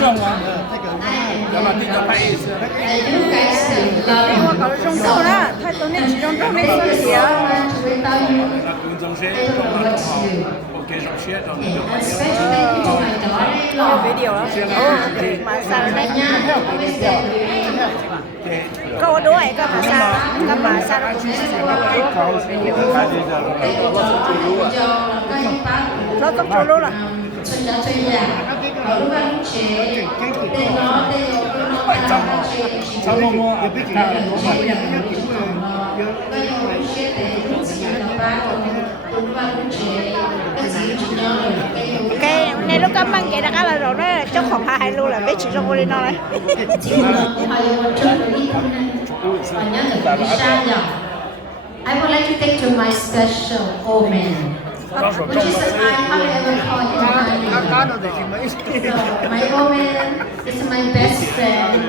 重啊，要么你就拍一次。我搞中够了，他都那集中都没问题啊。那观众些都蛮好，我继续写到你就拍。有 video 了，马上那ก็ด้วยก็มาซาก็มาซาเราต้องจูรู้ล่ะ 张默默，cái này lúc cắm băng kệ đã là rồi đó cho khoảng hai luôn là cái chỉ trong đây nó này I would like to take to my special omen, which is an icon ever called in my life. So my omen is my best friend.